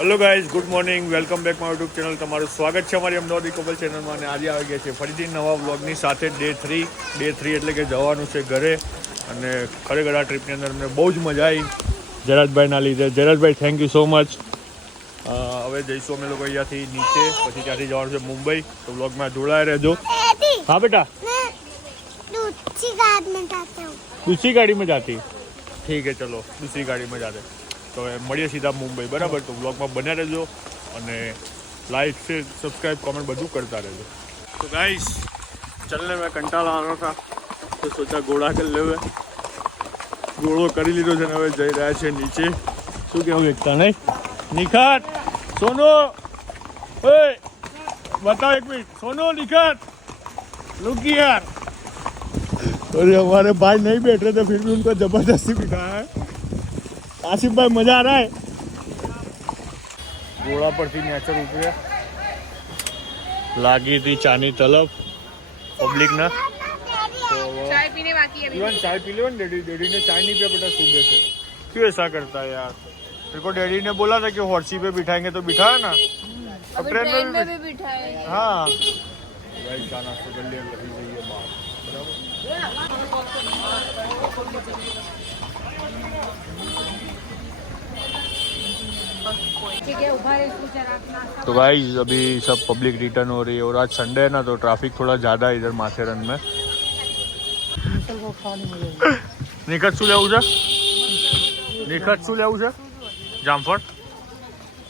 Hello guys good morning welcome back my YouTube channel તમારું સ્વાગત છે અમારી અમદાવાદ ઇકોબલ ચેનલમાં અને આજે આવી ગયા છે ફરીથી નવા વ્લોગની સાથે ડે થ્રી ડે થ્રી એટલે કે જવાનું છે ઘરે. અને ખરેખર આ ટ્રીપની અંદર અમને બહુ જ મજા આવી. જરાજભાઈના લીધે. Jarajbhai thank you so much હવે જઈશું અમે લોકો અહીંયાથી નીચે. પછી ત્યાંથી જવાનું છે મુંબઈ. તો વ્લોગમાં જોડાયા રહેજો. હા બેટા? દૂસરી ગાડીમાં જાતી? ઠીક છે ચલો. દૂસરી ગાડીમાં જાતે. जाती ठीक है चलो दूसरी गाड़ी में जाते તો હવે મળીએ સીધા મુંબઈ બરાબર તો બ્લોગમાં બન્યા રહેજો અને લાઈક શેર સબસ્ક્રાઈબ કોમેન્ટ બધું કરતા રહેજો તો ગાઈસ ચલને મેં કંટાળા આનો था તો સોચા ઘોડા કરી લેવે ઘોડો કરી લીધો છે ને હવે જઈ રહ્યા છે નીચે શું કેવું એકતા નહીં નિખાત સોનો ઓય बताओ एक मिनट सोनो निखात रुक यार अरे हमारे भाई नहीं बैठ रहे थे फिर भी उनको जबरदस्ती बिठाया है आसिफ भाई मजा आ रहा है ઘોડા પરથી નેચર ઉતરે લાગી હતી ચાની તલબ પબ્લિક ના चाय पीने बाकी है अभी इवन चाय पी लो ना डैडी डैडी ने चाय नहीं पिया बेटा सुबह से क्यों ऐसा करता है यार मेरे को डैडी ने बोला था कि हॉर्सी पे बिठाएंगे तो बिठाया ना अब अभी ट्रेन ट्रेन में में भी बिठा है हाँ गाइस का नाश्ता कर लिया लगी गई है बात तो गाइस अभी सब पब्लिक रिटर्न हो रही है और आज संडे है ना तो ट्रैफिक थोड़ा ज़्यादा है इधर माथेरन में નિખત શું લેવું છે નિખત શું લેવું છે જામફળ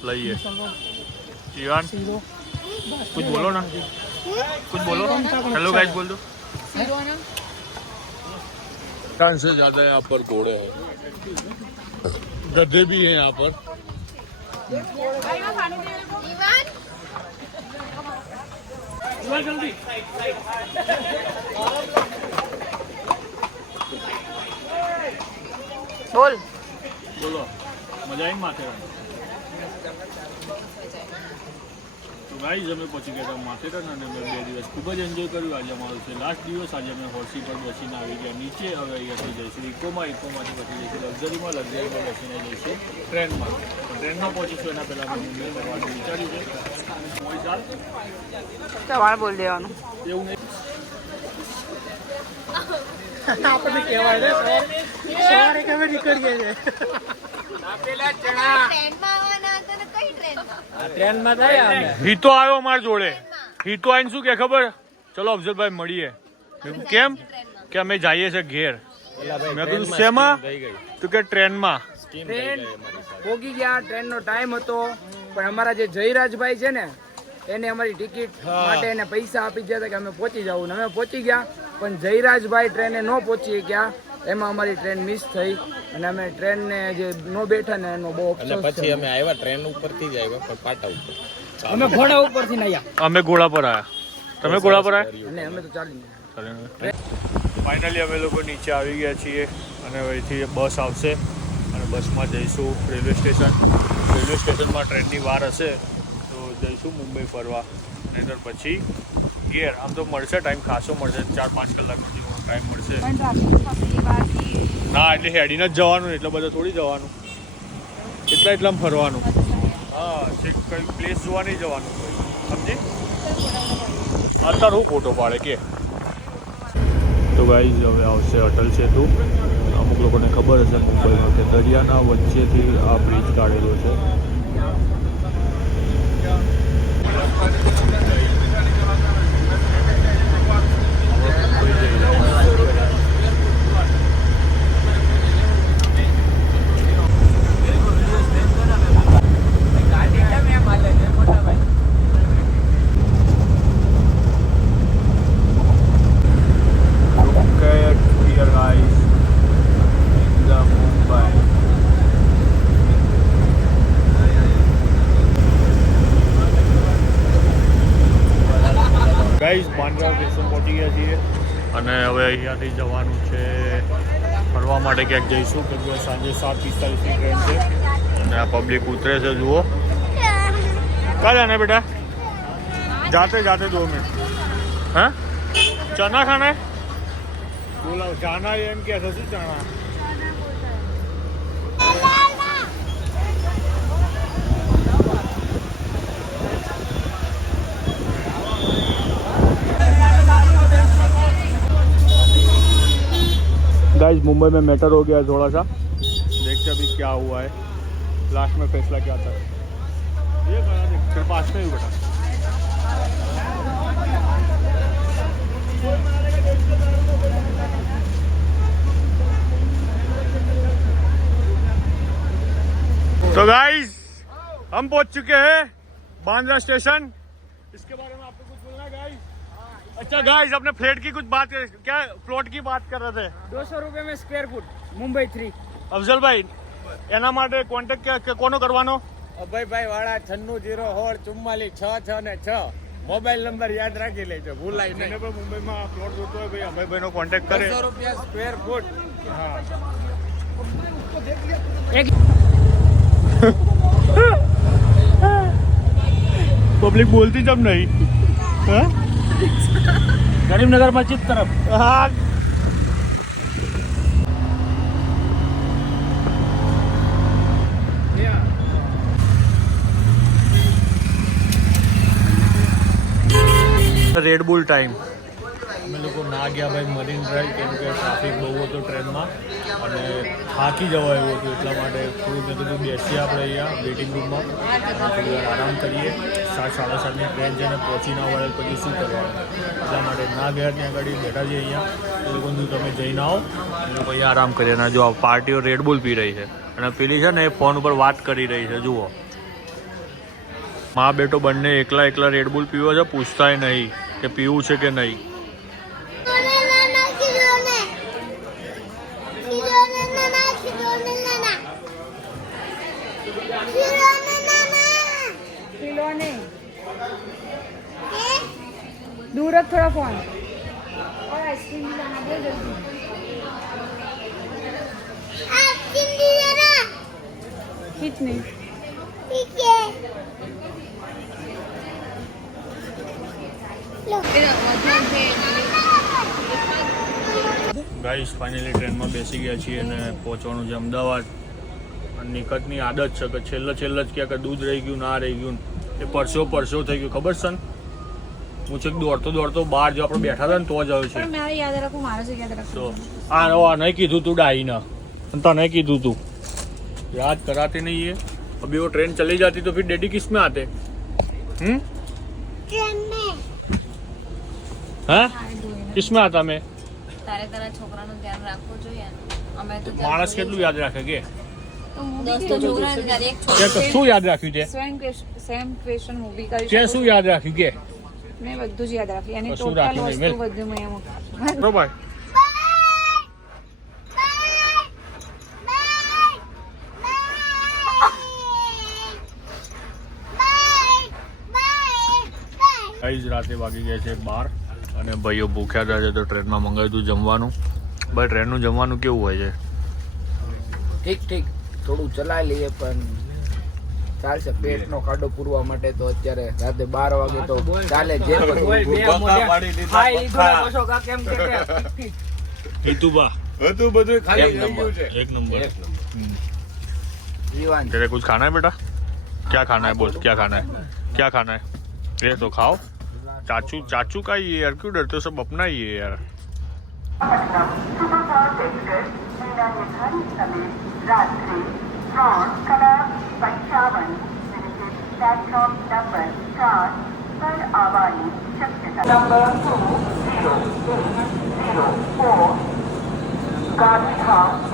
લઈએ ઈવાન कुछ बोलो ना कुछ बोलो हेलो गाइस बोल दो सीरो ना पाकिस्तान से ज्यादा यहाँ पर घोड़े हैं गधे भी हैं यहाँ पर बोल બોલો. મજા આવી માથેરાન તો ગાઈઝ અમે પહોંચી ગયા હતા માથેરાન અને અમે બે દિવસ ખૂબ જ એન્જોય કર્યું. આજે અમારું છે લાસ્ટ દિવસ. આજે અમે હોર્સી પર બેસીને આવી ગયા નીચે. હવે અહીંયાથી જઈશું ઇકોમાં. ઇકોમાંથી પછી જઈશું લક્ઝરીમાં. લક્ઝરીમાં બેસીને જઈશું ટ્રેનમાં. ટ્રેનમાં પહોંચીશું. એના પહેલાં અમે મુંબઈ કરવાનું વિચાર્યું છે. મોઈ તમારે બોલ દેવાનું. એવું નહીં? આપણને કહેવાય ને સવારે કેમે નીકળીએ છે ટ્રેનમાં થાય અમે. હિતો આવ્યો અમારી જોડે. હિતો આવીને શું કે ખબર? ચલો અફઝલભાઈ મળીએ. કેમ? કે અમે જઈએ છે ઘેર. મેં કીધું શેમાં? તો કે ટ્રેનમાં. ટ્રેન પોગી ગયા ટ્રેનનો ટાઈમ હતો પણ અમારા જે જયરાજભાઈ છે ને એને અમારી ટિકિટ માટે એને પૈસા આપી દીધા હતા કે અમે પહોંચી જવું ને અમે પહોંચી ગયા પણ જયરાજભાઈ ટ્રેને ન પહોંચી ગયા એમાં અમારી ટ્રેન મિસ થઈ અને અમે ટ્રેનને જે નો બેઠા ને એનો બહુ એટલે પછી અમે આવ્યા ટ્રેન ઉપરથી જ આવ્યા પણ પાટા ઉપર. અમે ઘોડા ઉપરથી નહીં આવ્યા અમે ઘોડા પર આવ્યા તમે ઘોડા પર આવ્યા અને અમે તો ચાલીને ફાઇનલી અમે લોકો નીચે આવી ગયા છીએ અને અહીંથી બસ આવશે અને બસમાં જઈશું રેલવે સ્ટેશન. રેલવે સ્ટેશનમાં ટ્રેનની વાર હશે તો જઈશું મુંબઈ ફરવા. નહીંતર પછી ઘેર. આમ તો મળશે ટાઈમ ખાસો મળશે ચાર પાંચ કલાકનો જેવો ટાઈમ મળશે. ના એટલે હેડીને જ જવાનું એટલે બધા થોડી જવાનું. એટલા એટલામાં ફરવાનું. હા છે કઈ પ્લેસ જોવા નહીં જવાનું. સમજી? અત્યારે હું ફોટો પાડે કે. તો ગાઈઝ હવે આવશે અટલ સેતુ. અમુક લોકોને ખબર હશે મુંબઈમાં કે દરિયાના વચ્ચેથી આ બ્રિજ કાઢેલો છે. બાંદ્રા પહોંચી ગયા છીએ. અને હવે અહીંયાથી જવાનું છે. ફરવા માટે ક્યાંક જઈશું કે સાંજે સાત પિસ્તાલીસની ટ્રેન છે. અને આ પબ્લિક ઉતરે છે, જુઓ. ક્યાં ને બેટા? જાતે જાતે દો મિનિટ હા? ચના ખાના? બોલો જાના એમ કે છે, શું ચણા? गाइस मुंबई में मैटर हो गया है थोड़ा सा। देखते अभी क्या हुआ है। लास्ट में फैसला क्या था। ये तेरे पास में ही बेटा। तो गाइस हम पहुँच चुके हैं बांद्रा स्टेशन। इसके बारे में आपको कुछ बोलना है गाइस अच्छा गाइस अपने फ्लैट की कुछ बात कर क्या प्लॉट की बात कर रहे थे દોઢસો રૂપિયા મેં સ્ક્વેર ફૂટ મુંબઈ થ્રી અફઝલભાઈ એના માટે કોન્ટેક્ટ કોનો કરવાનો અભયભાઈ વાળા છન્નું જીરો હોળ ચુમ્માલીસ છ છ ને છ મોબાઈલ નંબર યાદ રાખી લેજો ભૂલાય જેને નહીં પણ મુંબઈમાં પ્લોટ જોતો હોય ભાઈ અભયભાઈનો કોન્ટેક્ટ કરે બસો રૂપિયા સ્ક્વેર ફૂટ એક પબ્લિક બોલતી જમ નહીં હા ગરીબનગર મસ્જિદ તરફ. હા. રેડ બુલ ટાઈમ અમે લોકો ના ગયા ભાઈ મરીન ડ્રાઈવ, કેમ કે ટ્રાફિક બહુ હતો ટ્રેનમાં. અને થાકી જવા એવું હતું, એટલા માટે થોડું મેં કીધું બેસીએ આપણે અહીંયા વેઇટિંગ રૂમમાં થોડી વાર આરામ કરીએ. સાત, સાડા સાતની ટ્રેન છે અને પહોંચી ના વળે પછી શું કરવાનું? એટલા માટે ના ગયા ત્યાં આગળ બેઠા છીએ અહીંયા. એ લોકોનું તમે જઈને આવો. લોકો અહીંયા આરામ કરીએ અને જો પાર્ટીઓ રેડ બુલ પી રહી છે. અને પેલી છે ને એ ફોન ઉપર વાત કરી રહી છે, જુઓ. મા બેટો બંને એકલા એકલા રેડ બુલ પીવો છે, પૂછતાય નહીં કે પીવું છે કે નહીં. रख थोड़ा फोन और आइसक्रीम भी लाना बोल जल्दी આ ચિંદી જરા खींच नहीं ઠીક છે લો ગાઈસ ફાઇનલી ટ્રેનમાં બેસી ગયા છીએ અને પહોંચવાનું છે અમદાવાદ અને નિકટની આદત છે કે છેલ્લે છેલ્લે જ ક્યાંક દૂધ રહી ગયું ના રહી ગયું એ પરસો પરસો થઈ ગયું ખબર છે ને હું છે દોડતો દોડતો બહાર જો આપણે બેઠા હતા ને તો જ આવ્યો છે પણ મારે યાદ રાખું મારે શું યાદ તો રાખું આ આ નહીં કીધું તું ડાઈને અને તને કીધું તું याद कराते नहीं है अभी वो ट्रेन चली जाती तो फिर डैडी किस में आते हम्म ટ્રેન મેં हाँ किस में आता मैं તારે તારા છોકરાનું ધ્યાન રાખવું જોઈએ ને. અમે તો માણસ કેટલું યાદ રાખે કે દસ તો છોકરાને ત્યારે એક તે તો શું યાદ રાખ્યું છે સ્વયં સેમ ક્વેશ્ચન મૂવી કરી તે શું યાદ રાખ્યું કે મેં બધું જ યાદ રાખ્યું. એની ટોટલ વસ્તુ બધું મેં એમ બાય કઈ જ રાતે વાગી ગયા છે બાર અને ભાઈઓ ભૂખ્યા હતા છે તો ટ્રેનમાં મંગાવ્યું હતું જમવાનું. ભાઈ ટ્રેનનું જમવાનું કેવું હોય છે? ઠીક ઠીક. થોડું ચલાવી લઈએ પણ ચાલશે પેટનો ખાડો પૂરવા માટે તો અત્યારે રાતે બાર વાગે તો ચાલે જે બધું. બકા પાડી દીધા, હા, ઈ થોડા બકા. બસો કા કેમ કે કે હિતુબા બધું બધું ખાલી એક થઈ ગયું છે नंबर एक नंबर એક નંબર. हम्म। જીવાન तेरे कुछ खाना है बेटा क्या खाना है बोल क्या खाना है क्या खाना है ये तो खाओ चाचू चाचू का ही है यार क्यों डरते हो सब अपना ही है यार રાત્રે ત્રણ કલાક on Kalam Vaishavan Limited platform number stars per Avani Chakshaka. Number 2084 Gandhi House.